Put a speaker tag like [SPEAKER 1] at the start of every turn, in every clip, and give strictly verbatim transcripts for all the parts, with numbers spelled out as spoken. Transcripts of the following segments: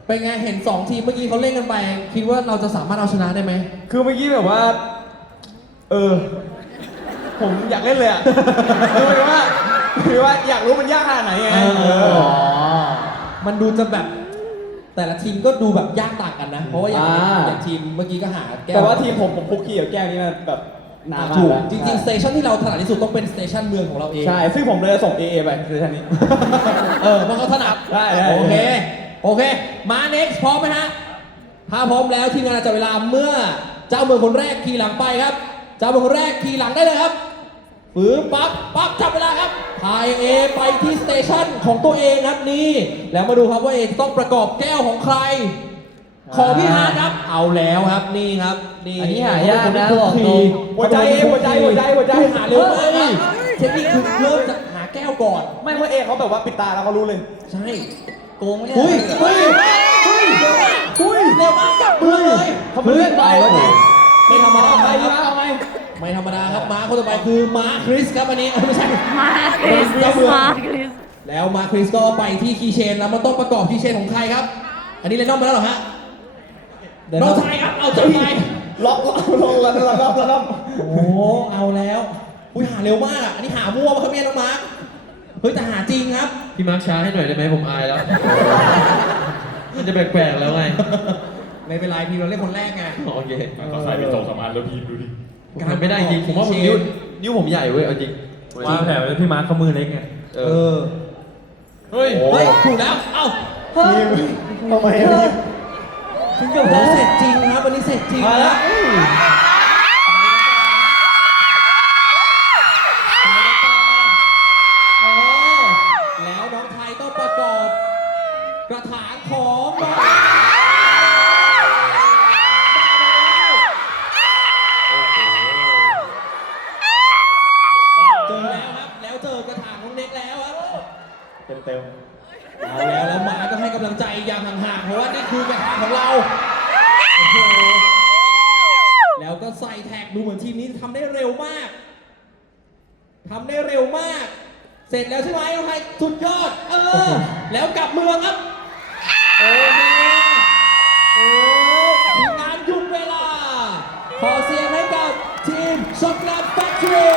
[SPEAKER 1] เป็นไงเห็นสองทีมเมื่อกี้เขาเล่นกันไปคิดว่าเราจะสามารถเอาชนะได้ไหม
[SPEAKER 2] คือเมื่อกี้แบบว่าเออผมอยากเล่นเลยอ่ะคือหมายว่าคือว่าอยากรู้มันยากขนาดไหนไง
[SPEAKER 1] มันดูจะแบบแต่ละทีมก็ดูแบบยากต่างกันนะเพราะว่าอย่างอย่างทีมเมื่อกี้ก็หาแก้ว
[SPEAKER 2] แต่ว่าทีมผมผมคุกกี้กับแก้วนี่มันแบบนานมาก
[SPEAKER 1] ถูกจริงๆสเตชันที่เราถนัดที่สุดต้องเป็นสเตชันเมืองของเราเอง
[SPEAKER 2] ใช่ซึ่งผมเลยส่ง เอ เอ ไปสเตชันนี้
[SPEAKER 1] เออมันเขาถนัด
[SPEAKER 2] ได้
[SPEAKER 1] โอเคโอเคมา next พร้อมไหมฮะถ้าพร้อมแล้วทีมงานจับเวลาเมื่อเจ้าเมืองคนแรกขี่หลังไปครับเจ้าเมืองคนแรกขี่หลังได้เลยครับฝืนปั๊บปั๊บจับเวลาครับพายเอไปที่สเตชันของตัวเองครับนี่แล้วมาดูครับว่าเอต้องประกอบแก้วของใครของพี่ฮาร์ดครับเอาแล้วครับนี่ครับนี่
[SPEAKER 3] อันนี้หายากนะบอกตรง
[SPEAKER 2] หัวใจเอหัวใจหัวใจหัวใจ
[SPEAKER 1] หาเร็วมากครับเทคนิคคือเริ่มจากหาแก้วก่อน
[SPEAKER 2] ไม่เพราะเอเขาแบบว่าปิดตาแล้วเขารู้เลย
[SPEAKER 1] ใช่
[SPEAKER 3] โกงเนี่ย
[SPEAKER 1] เฮ้ยเฮ้ยเฮ้ยเร็วมากเฮ้ยเร็วมากจับมือเลย
[SPEAKER 2] เขาเลื่อนไปแล้วไง
[SPEAKER 1] ไม่ธรรมดา
[SPEAKER 2] ไป
[SPEAKER 1] ครับ
[SPEAKER 2] เอาไหม
[SPEAKER 1] ไม่ธรรมดาครับม้าคนต่อไปคือม้าคริสครับอันนี้ไม่ใช่
[SPEAKER 4] มาคริสมาคริส
[SPEAKER 1] แล้วม้าคริสก็ไปที่คีย์เชนแล้วมันต้องประกอบคีย์เชนของใครครับอันนี้เรนดอมไปแล้วเหรอฮะน้องไทยครับเอาใจไทย
[SPEAKER 2] ล็อกล็อกล็อกล็อกล็อกล็อกล็อก
[SPEAKER 1] โอ้เอาแล้วอุ้ยหาเร็วมากอ่ะอันนี้หามั่วมาครับเนี่ยน้องมาร์คเฮ้ยแต่หาจริงครับ
[SPEAKER 3] พี่มาร์คช้าให้หน่อยได้ไหมผมอายแล้วมันจะแปลกๆแล้วไง
[SPEAKER 1] ไม่เป็นไรพี่เราเล่นคนแรกไง
[SPEAKER 3] โอเค
[SPEAKER 5] เขาใส่เป็นสองสามอันแล้วพีมดูดิ
[SPEAKER 3] ทำไม่ได้จริงผมว่าผมนิ้วนิ้วผมใหญ่เว้ยเอาจริง
[SPEAKER 5] วางแผนไว้พี่มาร์คเขามือเล็กไง
[SPEAKER 1] เออ
[SPEAKER 3] เฮ้ย
[SPEAKER 1] เฮ้ยถูกแล้วเอ้า
[SPEAKER 2] ทำไม
[SPEAKER 1] ถึงกับเราเสร็จจริงครับวันนี้เสร็จจริงนะแล้วน้องไทยต้องประกอบกระถางของน้องเจอแล้วครับแล้วเจอกระถางของเน็กแล้วครับ
[SPEAKER 2] เต็มเต็ม
[SPEAKER 1] เอาแล้วแล้วมาก็ให้กำลังใจอย่างห่างๆเพราะว่านี่คือกระถางของเราโอ้โหแล้วก็ใส่แท็กดูเหมือนทีมนี้ทำได้เร็วมากทำได้เร็วมากเสร็จแล้วใช่ไหมน้องไทยสุดยอดเออแล้วกลับเมืองครับโอ้โหโอ้ทีมงานหยุดเวลาขอเสียงให้กับทีมช็อกโกแลตแฟคทอรี่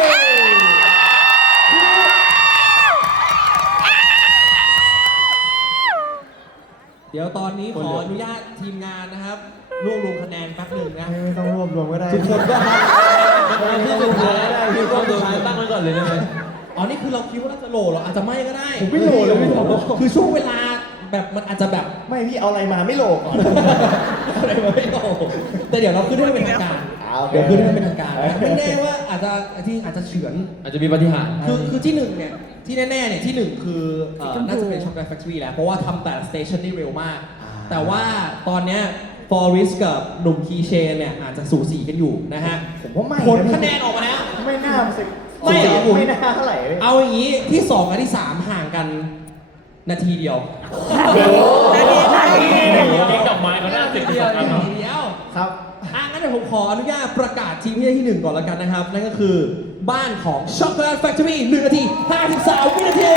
[SPEAKER 1] เดี๋ยวตอนนี้ขออนุญาตทีมงานนะครับรวบรวมคะแนนแป๊บหนึ่งนะ
[SPEAKER 2] ไม่ต้องรวบรวมก็ได้
[SPEAKER 1] ทุกคนก็ฮัท
[SPEAKER 3] พี่สุดท้ายได้พี่ก็สุดท้ายตั้งไว้ก่อนเลยได้ไหม
[SPEAKER 1] อ๋อนี่คือเราคิดว่าเราจะโหลหรออาจจะไม่ก็ได้
[SPEAKER 2] ผมไม่โหลเลยพี่ผม
[SPEAKER 1] คือช่วงเวลาแบบมันอาจจะแบบ
[SPEAKER 2] ไม่พี่เอาอะไรมาไม่โหลก่อน
[SPEAKER 1] อะไรมาไม่โหลแต่เดี๋ยวเราขึ้นให้เป็นทางการเดี๋ยวขึ้นให้เป็นทางการไม่แน่ว่าอาจจะที่อาจจะเฉือน
[SPEAKER 3] อาจจะมีปาฏิหาริย์
[SPEAKER 1] คือคือที่หนึ่งเนี่ยที่แน่ๆเนี่ยที่หนึ่งคือน่าจะเป็นช็อกโกแลตแฟคทอรี่แล้วเพราะว่าทำแต่ละสเตชันได้เร็วมากแต่ว่าตอนเนี้ยฟอริสกับหนุ่มคีเชนเนี่ยอาจจะสูสีกันอยู่นะฮะ
[SPEAKER 2] ผมว่าไม่
[SPEAKER 1] ผลคะแนนออกมาแล้ว
[SPEAKER 2] ไม่น่าสิ
[SPEAKER 1] ไม่เหรอ
[SPEAKER 2] ไม่น่าเท่าไหร่
[SPEAKER 1] เอาอย่างนี้ที่สองกับที่สามห่างกันนาทีเดียว
[SPEAKER 4] นาทีนาที
[SPEAKER 5] เองกับไม้เขาหน้าติดเดียว
[SPEAKER 1] นาทีเดียว
[SPEAKER 2] ครับ
[SPEAKER 1] อ่ะงั้นเดี๋ยวผมขออนุญาตประกาศทีมที่ได้ที่หนึ่งก่อนแล้วกันนะครับนั่นก็คือบ้านของช็อกโกแลตแฟคทอรี่หนึ่งนาทีห้าสิบสามวินาที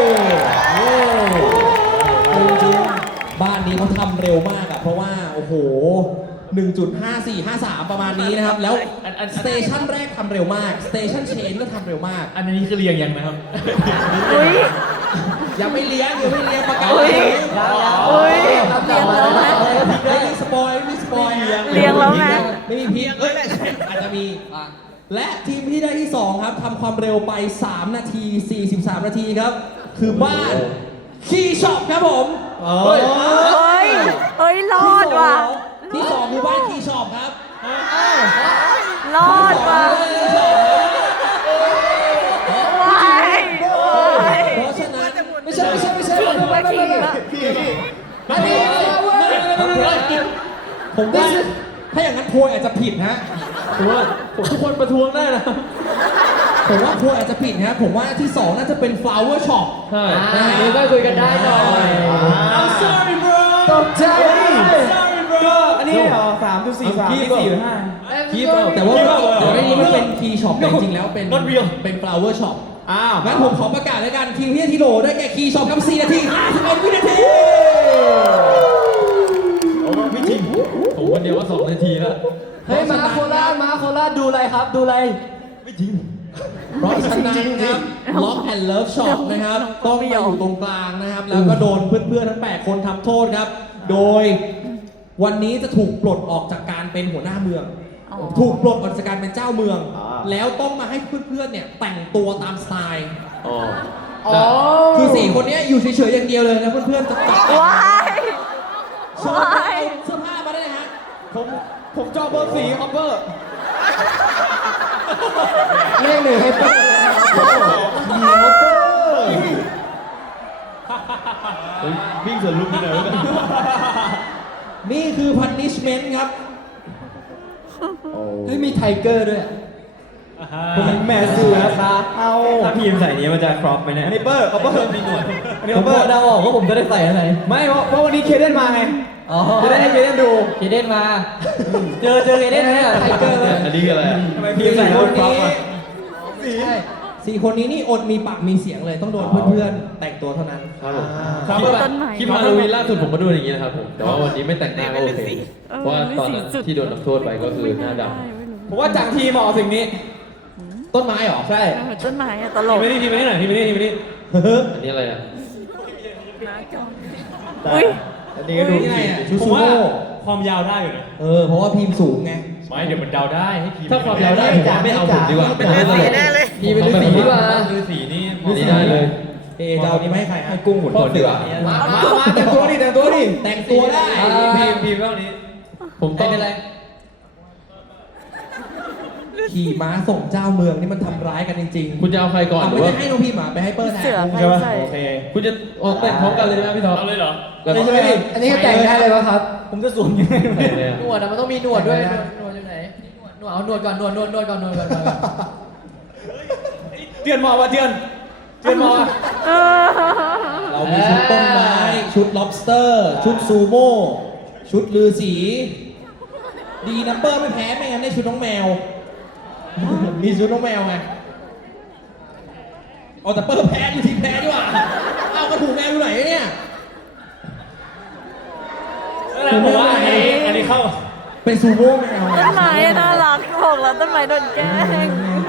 [SPEAKER 1] จริงๆบ้านนี้เขาทำเร็วมากอะเพราะว่าโอ้โห หนึ่งจุดห้าสี่ห้าสาม ประมาณนี้นะครับแล้วสเตชันแรกทำเร็วมากสเตชันเชนก็ทำเร็วมาก
[SPEAKER 5] อันนี้คือเรียงยังนะครับ
[SPEAKER 1] อย่าไม่เลี้ยงอย่าไม่เลี้ยงประกาศ
[SPEAKER 4] เลยโอ้ยเลี้ยงแล้วนะ
[SPEAKER 1] ไม่มีสปอยไม่มีสปอย
[SPEAKER 4] เลี้ยงแล้วนะ
[SPEAKER 1] ไม่มีพีคเอ้ยอาจจะมีและทีมที่ได้ที่สองครับทำความเร็วไปสามนาทีสี่สิบสามนาทีครับคือบ้านคีช็อปครับผม
[SPEAKER 4] เฮ้ยเฮ้ยรอดว่ะ
[SPEAKER 1] ที่สองคือบ้านคีช็อปครับ
[SPEAKER 4] รอดว่ะ
[SPEAKER 1] เพราะฉะนั้นไม่ใช่ไม่ใช่ไม่ใช่ไม่
[SPEAKER 4] ไม่
[SPEAKER 1] ไม่ไม่
[SPEAKER 2] พี่พี่
[SPEAKER 1] ไม่ไม่ผมว่าถ้าอย่างนั้นโพยอาจจะผิดฮะ
[SPEAKER 3] ผมว่าทุกคนประท้วงได้นะ
[SPEAKER 1] ผมว่าโพยอาจจะผิดฮะผมว่าที่สองน่าจะเป็น flower shop
[SPEAKER 3] ใช่นี่ก็คุยกันได้หน่อย
[SPEAKER 1] I'm sorry bro
[SPEAKER 2] ตกใจ
[SPEAKER 1] sorry bro
[SPEAKER 2] อันนี้เหรอสามจุดสี่สามที่สี่ห้า
[SPEAKER 1] คีบแต่ว่าเดี๋ยวนี้มันเป็นคีช็อปแต่จริงแล้วเป็นเป็น flower shop
[SPEAKER 2] อ้าว
[SPEAKER 1] งั้นผมขอประกาศแล้วกันทีมที่ที่โหลได้แก่คีช็อปกับสี่นาทีห้าสิบเอ็ดวินาที
[SPEAKER 2] ดูอะไรครับ ดูอะไร
[SPEAKER 1] เพราะฉะนั้นครับ Lock and Love Shop นะครับ ต้องมาอยู่ตรงกลางนะครับ แล้วก็โดนเพื่อนๆทั้งแปดคนทำโทษครับ โดยวันนี้จะถูกปลดออกจากการเป็นหัวหน้าเมือง
[SPEAKER 4] อ๋อ
[SPEAKER 1] ถูกปลดออกจากการเป็นเจ้าเมือง
[SPEAKER 2] อ่า
[SPEAKER 1] แล้วต้องมาให้เพื่อนๆเนี่ยแต่งตัวตามสไตล์
[SPEAKER 3] อ๋อ
[SPEAKER 2] อ๋อ
[SPEAKER 1] คือสี่คนเนี้ยอยู่เฉยๆอย่างเดียวเลยนะเพื่อนๆจะจับ
[SPEAKER 4] ว้าย
[SPEAKER 1] เชิญ
[SPEAKER 4] ว้า
[SPEAKER 1] เอา
[SPEAKER 4] ย
[SPEAKER 1] เสื้อผ้ามาได้เลยฮะ
[SPEAKER 2] ผมผมจองเบอร์สี่คอปเปอร์เลขหนึ่งให้เปิดมีคอปเปอร์
[SPEAKER 3] เฮ้ยวิ่งสวนลุมไปไหนวะเนี่ย
[SPEAKER 1] นี่คือ punishment ครับ
[SPEAKER 2] เฮ้ยมีไทเกอร์ด้วยผมแม่เสือครับเอา
[SPEAKER 5] ถ้าพีมใส่นี้มันจะครอปไหมเนี่ย
[SPEAKER 2] อันนี้เปอร์คอปเปอร์มีหนวดอันนี้
[SPEAKER 5] ผ
[SPEAKER 2] คอ
[SPEAKER 5] ม
[SPEAKER 2] ปเปอร์
[SPEAKER 5] เดาออกว่าผมจะได้ใส่อะไร
[SPEAKER 2] ไม่เพราะเพราะวันนี้เคเดนมาไง
[SPEAKER 5] อ๋อ
[SPEAKER 2] จะได้ให้เคเดนดู
[SPEAKER 5] เคเดนมา เจอเจอเคเดนเนี่ย
[SPEAKER 2] ไทเกอร์เลย
[SPEAKER 3] อันนี้คืออะไรอะ
[SPEAKER 5] ทำไมพีมใส่แล้ว
[SPEAKER 1] ค
[SPEAKER 5] มัน นครอป
[SPEAKER 1] นี้
[SPEAKER 5] อ่ะ
[SPEAKER 1] ใช่สี่คนนี้นี่อดมีปากมีเสียงเลยต้องโดนเพื่อนๆแต่งตัวเท่านั้น
[SPEAKER 3] ครับผม
[SPEAKER 5] ครับ
[SPEAKER 3] คลิป
[SPEAKER 4] ต้นไม้
[SPEAKER 3] คลิปฮาโลวีนล่าสุดผมก็ดูอย่างนี้นะครับผม แต่ว่าวันนี้ไม่แต่งหน้าก็โอเค เพราะว่าตอนนั้นที่โดนทำโทษไปก็คือหน้าดำ
[SPEAKER 2] ผมว่าจากทีเหมาะกับสิ่งนี้
[SPEAKER 1] ต้นไม้เหรอ
[SPEAKER 2] ใช่
[SPEAKER 4] เหมือนต้นไม้อะตลก
[SPEAKER 5] ไม่ได้ทีไม่ได้ไหนทีไม่ได้ทีไม่ได้
[SPEAKER 3] อันนี้อะไรอ่ะ
[SPEAKER 4] อุ้ย
[SPEAKER 2] อันนี้ก็ดู
[SPEAKER 1] นี่ไงอ่ะชู
[SPEAKER 5] ผม
[SPEAKER 1] ซู
[SPEAKER 5] ว่า
[SPEAKER 1] โม่
[SPEAKER 5] ความยาวได้อยู่นะ
[SPEAKER 1] เออเพราะว่าพิมพ์สูงไง
[SPEAKER 5] ไม่เดี๋ยวมันเดาได้ให้พีม
[SPEAKER 3] ถ้าความยาวได้ผมว่าไม่เอาผมดีกว่า
[SPEAKER 4] เป็นฤาษีแน่เลย
[SPEAKER 3] พีเป็นฤาษีดีกว่า
[SPEAKER 5] ฤาษีนี่
[SPEAKER 3] อันนี้ได้เลย
[SPEAKER 1] เอจะเอานี้มาให้ใครฮะ
[SPEAKER 5] กุ้งหุ่น
[SPEAKER 3] พ่อเสือ
[SPEAKER 2] มามามาแต่งตัวดิแต่งตัวดิ
[SPEAKER 1] แต่งตัวได้
[SPEAKER 5] พีมพีมเท่านี้
[SPEAKER 3] ผมต้อง
[SPEAKER 5] เป็นไร
[SPEAKER 1] ขี่ม้าส่งเจ้าเมืองนี่มันทำร้ายกันจริงๆ
[SPEAKER 3] คุณจะเอาใครก่อนห
[SPEAKER 1] อ่ะ
[SPEAKER 3] รื
[SPEAKER 1] ไม่
[SPEAKER 3] อ
[SPEAKER 1] ได้
[SPEAKER 3] ว่า
[SPEAKER 1] ให้น้องพิมพ์อ่ะไปให้เปิ้ลแท
[SPEAKER 4] เสือน ใคร
[SPEAKER 2] ใช่ปะ
[SPEAKER 4] ใส่
[SPEAKER 2] โอเค
[SPEAKER 3] คุณจะออกแต่งพร้อมกันเลยไหมพี่ท็อป
[SPEAKER 5] เอาเลยเหรอ
[SPEAKER 3] แล้ว
[SPEAKER 1] ใช่ไหมพี่
[SPEAKER 2] อันนี้ก็แต่งได้เลยวะครับ ผมจะสวมยังไง
[SPEAKER 3] ใส่เลยอะ
[SPEAKER 6] หนวดอะมันต้องมีหนวดด้วยหนวดหนวดอยู่ไหนหนวดเอาหนวดก่อนหนวดหนวดหนวดก่อนหนวดก่อนหนวดก่อน
[SPEAKER 2] เดือนมอวะเดือนเดือนมอวะ
[SPEAKER 4] เออ
[SPEAKER 1] เรามีชุดต้นไม้ ชุด lobster ชุดซูโม่ ชุดลือสี ดีนะเปิ้ลไม่แพ้ไม่งั้นได้ชุดน้องแมว มีชุดน้องแมวไงเอาแต่เปิ้ลแพ้อยู่ที่แพ้ดีกว่าเอากระถูกแมวอยู่ไหนเนี่ย
[SPEAKER 5] แล้วผมว่าอันนี้อันนี้เข้า
[SPEAKER 1] เป็นซูโม่แมวไง
[SPEAKER 4] ต้นไม้น่ารักบอกแล้วต้นไม้โดนแกล้ง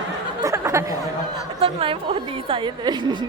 [SPEAKER 4] ต้นไม้พูดดีใจเลย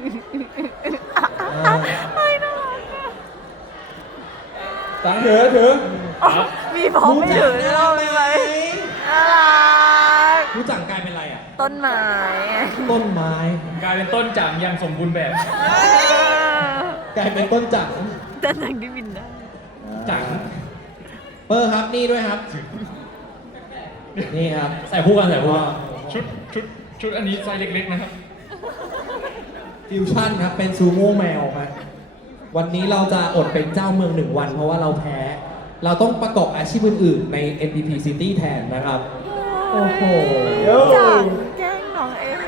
[SPEAKER 4] ไอ้น่ารักอะ
[SPEAKER 2] ตังถือถือ
[SPEAKER 4] อ๋อมีพร้อมไม่ถือด้วยเหรอมีไหมน่ารัก
[SPEAKER 1] รู้จักกลายเป็นอะไรอ่ะ
[SPEAKER 4] ต้นไม้
[SPEAKER 1] ต้นไม้
[SPEAKER 5] กลายเป็นต้นจางอยังสมบูรณ์แบบ
[SPEAKER 1] กลายเป็นต้นจักร
[SPEAKER 4] ต้นหนังที่บินได้
[SPEAKER 5] จัง
[SPEAKER 1] เปิ้ลครับนี่ด้วยครับ นี่ครับ
[SPEAKER 5] ใส่คู่กันใส่คู่กันชุดชุดชุดอันนี้ไซส์เล็กๆนะครับ
[SPEAKER 1] ฟิวชั่นครับ เป็นซูโม่แมวครับ วันนี้เราจะอดเป็นเจ้าเมืองหนึ่งวัน เพราะว่าเราแพ้ เราต้องประกอบอาชีพอื่นๆใน เอ็น พี พี City แทนนะครับ โอ้โห
[SPEAKER 4] จังแกล้งน้องเอง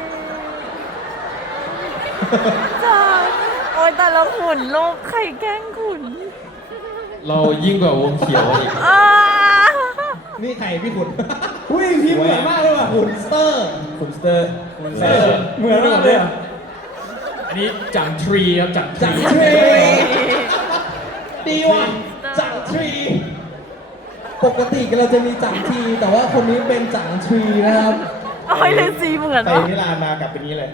[SPEAKER 4] จังโอ้ยแต่ละขุนลูกใครแกล้งขุน
[SPEAKER 3] เรายิ่งกว่าวงเขียวอีก
[SPEAKER 4] อ่า
[SPEAKER 1] นี่ใครพี่ขุน
[SPEAKER 2] อุ้ยทีมเหมือนมากเลยว่ะ
[SPEAKER 1] ขุนสเตอร์
[SPEAKER 2] คุณสเตอร์เหมือนมากเลยอ่ะ
[SPEAKER 5] อันนี้จังทรีครับจังท
[SPEAKER 1] จัง
[SPEAKER 5] รี
[SPEAKER 1] ทรีดีว่ะจังทรี ปกติเราจะมีจังที แต่ว่าคนนี้เป็นจังทรีนะครับ
[SPEAKER 4] โอ้ยเลยสีเหมือน
[SPEAKER 2] ไป
[SPEAKER 4] วะ
[SPEAKER 2] นิลานมากลับเป็นนี้เลย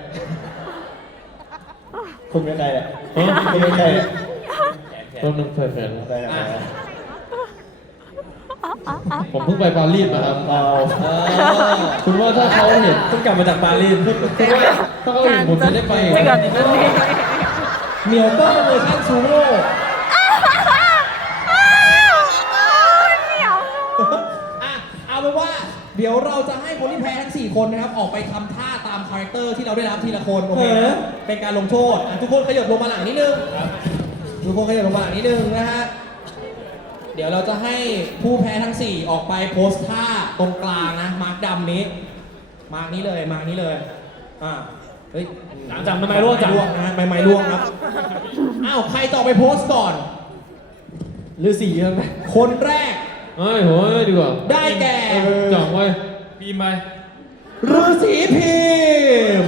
[SPEAKER 2] คุณเป็นใครเนี่ยคุณเป็นใครเนี่ย
[SPEAKER 3] ต้นนึงเผื่อ
[SPEAKER 2] ใครเนี่ย
[SPEAKER 1] อ่ะ
[SPEAKER 3] ๆผมเพิ่งไปปารีสมาครับ
[SPEAKER 2] เรา
[SPEAKER 1] เออ
[SPEAKER 3] คุณว่าถ้าเขาเห็น
[SPEAKER 5] เพิ่งกลับมาจากปารีส
[SPEAKER 3] คุณว่าถ้าเขาเห็นผมจะได้ไป
[SPEAKER 4] จริงเหรอนี่
[SPEAKER 1] เหมียวเปิ้ลเวอร์ชันซูโม่
[SPEAKER 4] เหนียว
[SPEAKER 1] อ่ะเอาเป็นว่าเดี๋ยวเราจะให้คนที่แพ้ทั้งสี่คนนะครับ ออกไปทำท่าตามคาแรคเตอร์ที่เราได้รับทีละคนโอเคนะเป็นการลงโทษอ่ะทุกคนขยับลงมาหลังนิดนึงทุกคนขยับลงมาหลังนิดนึงนะฮะเดี๋ยวเราจะให้ผู้แพ้ทั้งสี่ออกไปโพสท่าตรงกลางนะมาร์คดำนี้ มาร์คนี้เลยมาร์คนี้เลยอ่าเฮ้ย
[SPEAKER 5] จังจังทำไมร่วงจัง
[SPEAKER 1] ร่วงนะฮะใบไม้ร่วงครับอ้าวใครจะออกไปโพสก่อน
[SPEAKER 2] หรือสีใช่ไหม
[SPEAKER 1] คนแรก
[SPEAKER 3] เฮ้ยโหยดีกว่า
[SPEAKER 1] ได้แก่
[SPEAKER 3] จ่องไว้
[SPEAKER 5] พีมไป
[SPEAKER 1] ฤาษีพิมพ์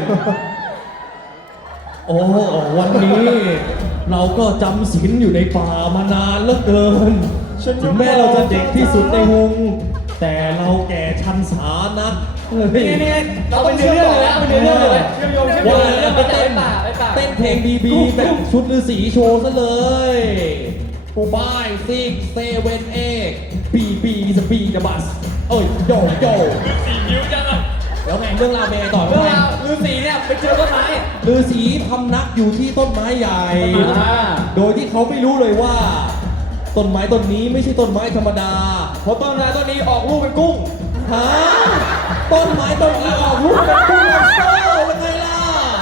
[SPEAKER 1] โอ้วันนี้ เราก็จำศีลอยู่ในป่ามานานเหลือเกิน ถึงแม้เราจะเด็กที่สุดในวง แต่เราแก่ชันสานัก
[SPEAKER 2] นี่ไงนี่ไงเราเป็นเนื้อเรื่องเลยนะเป็นเนื้อเรื่องเลยเชื่อมโยงเชื่อมโย
[SPEAKER 1] ว่าง แล้วไป
[SPEAKER 6] ไป
[SPEAKER 1] เต้น
[SPEAKER 6] ป่าไปป่า
[SPEAKER 1] เต้นเพลงบีบีแบบชุดฤาษีโชว์ซะเลยกูบายซิกเซเว่นเอกบีบีสปีดบัสเอ้ยโยโย
[SPEAKER 5] สีคิ้วจังอ่ะ
[SPEAKER 1] แล้วไงเรื่องราวเป็นไงต่อ
[SPEAKER 2] เรื่
[SPEAKER 1] เรื่
[SPEAKER 2] อ
[SPEAKER 1] อง ง
[SPEAKER 2] ราวฤาษีเนี่ยไปเจอต้นไม้
[SPEAKER 1] ฤาษีพำนักอยู่ที่ต้นไม้ใหญ่
[SPEAKER 2] อ่า
[SPEAKER 1] โดยที่เขาไม่รู้เลยว่า ต้นไม้ต้นนี้ไม่ใช่ต้นไม้ธรรมดา
[SPEAKER 2] เพราะต้นไม้ต้นนี้ออกลูกเป็นกุ้ง
[SPEAKER 1] ฮะต้นไม้ต้นนี้ออกลูกเป็นกุ้งลอบสเตอร์ยังไงล่ะ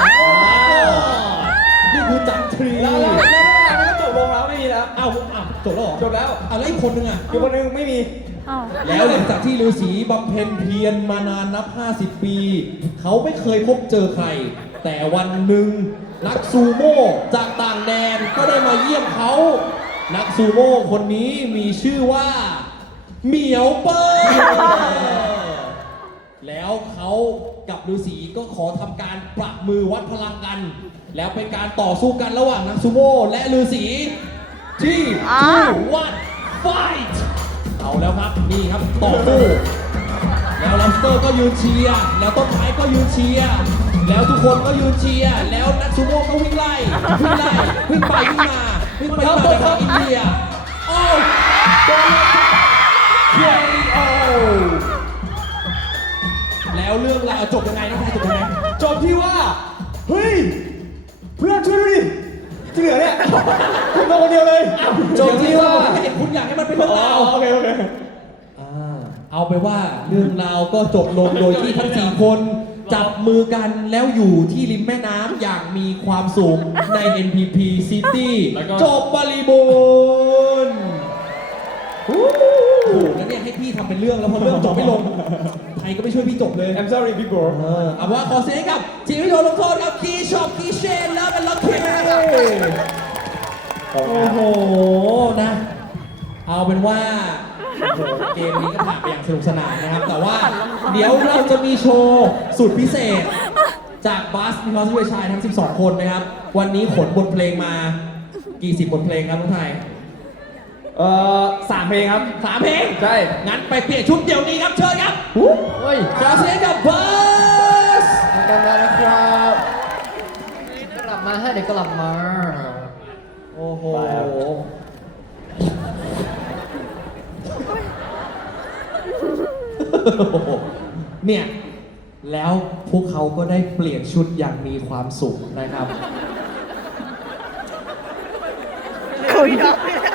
[SPEAKER 1] นี่คือจันทรี
[SPEAKER 2] แล้วแล้วแล้วแล้วก็จบลงแล้วไม่มีแล้ว
[SPEAKER 1] เอ้าอ่ะจบแล้วเหรอ
[SPEAKER 2] จบแล้ว
[SPEAKER 1] อ่ะแล้วอีกคนนึงอ่ะ
[SPEAKER 2] อีกคนนึงไม่มี
[SPEAKER 4] อ้าว
[SPEAKER 1] แล้วหลังจากที่ฤาษีบำเพ็ญเพียรมานานนับ ห้าสิบ ปี เขาไม่เคยพบเจอใคร แต่วันหนึ่งนักซูโม่จากต่างแดนก็ได้มาเยี่ยมเขา นักซูโม่คนนี้มีชื่อว่าเหมียวเปิ้ล แล้วเขากับฤาษีก็ขอทำการปรับมือวัดพลังกัน แล้วเป็นการต่อสู้กันระหว่างนักซูโม่และฤาษีที่ two one fight เอาแล้วครับนี่ครับต่อสู้แล้วลัมสเตอร์ก็ยืนเชียร์แล้วต้นไม้ก็ยืนเชียร์แล้วทุกคนก็ยืนเชียร์แล้วนักซูโม่ก็วิ่งไล่วิ่งไล่วิ่งไปวิ่งมาวิ่งไปวิ่งมาจากทางอินเดียโอ้โดนเคโอแล้วเรื่องราวจบยังไงน้องชายจบยังไง
[SPEAKER 2] จบที่ว่า เฮ้ย เพื่อนช่วยด้วยดิที่เหลือเนี่ยผมตัวคนเดียวเลย
[SPEAKER 1] จบที่ว่าเห็นคุณอยากให้มันเป็นเรื่องราว
[SPEAKER 2] โอเคโอเค
[SPEAKER 1] อ่าเอาไปนว่าเรื่องราวก็จบลงโดยที่ทั้งสี่คนจับมือกันแล้วอยู่ที่ริมแม่น้ำอย่างมีความสุขใน เอ็น พี พี City จบบริบูรณ์โอ้โหแล้วเนี่ยให้พี่ทำเป็นเรื่องแล้วพอเรื่องจบไม่ลงใครก็ไม่ช่วยพี่จบเลย
[SPEAKER 2] I'm sorry big bro
[SPEAKER 1] เออเอาเป็นว่าขอเสียงให้กับทีมที่โดนลงโทษครับคีช็อปคีเชนแล้วเป็นล็อกเคโอ้โหนะ เอาเป็นว่าโอ้โหเกมนี้ก็ผ่านไปอย่างสนุกสนานนะครับ แต่ว่าเดี๋ยวเราจะมีโชว์สุดพิเศษ จากบัสมีคอสเวชายทั้ง สิบสอง คนนะครับ วันนี้ขนบทเพลงมากี่สิบบทเพลงครับทุกท่าน
[SPEAKER 2] เอ่อสามเพลงครับ
[SPEAKER 1] สามเพลง
[SPEAKER 2] ใช่
[SPEAKER 1] งั้นไปเปลี่ยนชุดเดี๋ยวนี้ครับ เชิญครับ
[SPEAKER 6] เฮ้ย
[SPEAKER 1] ขอเสียงกับบัส
[SPEAKER 6] กันแล้วนะครับกลับมาให้เดี๋ยวกลับมา
[SPEAKER 1] โอ้โห เนี่ย แล้วพวกเขาก็ได้เปลี่ยนชุดอย่างมีความสุขนะครับ
[SPEAKER 4] คุย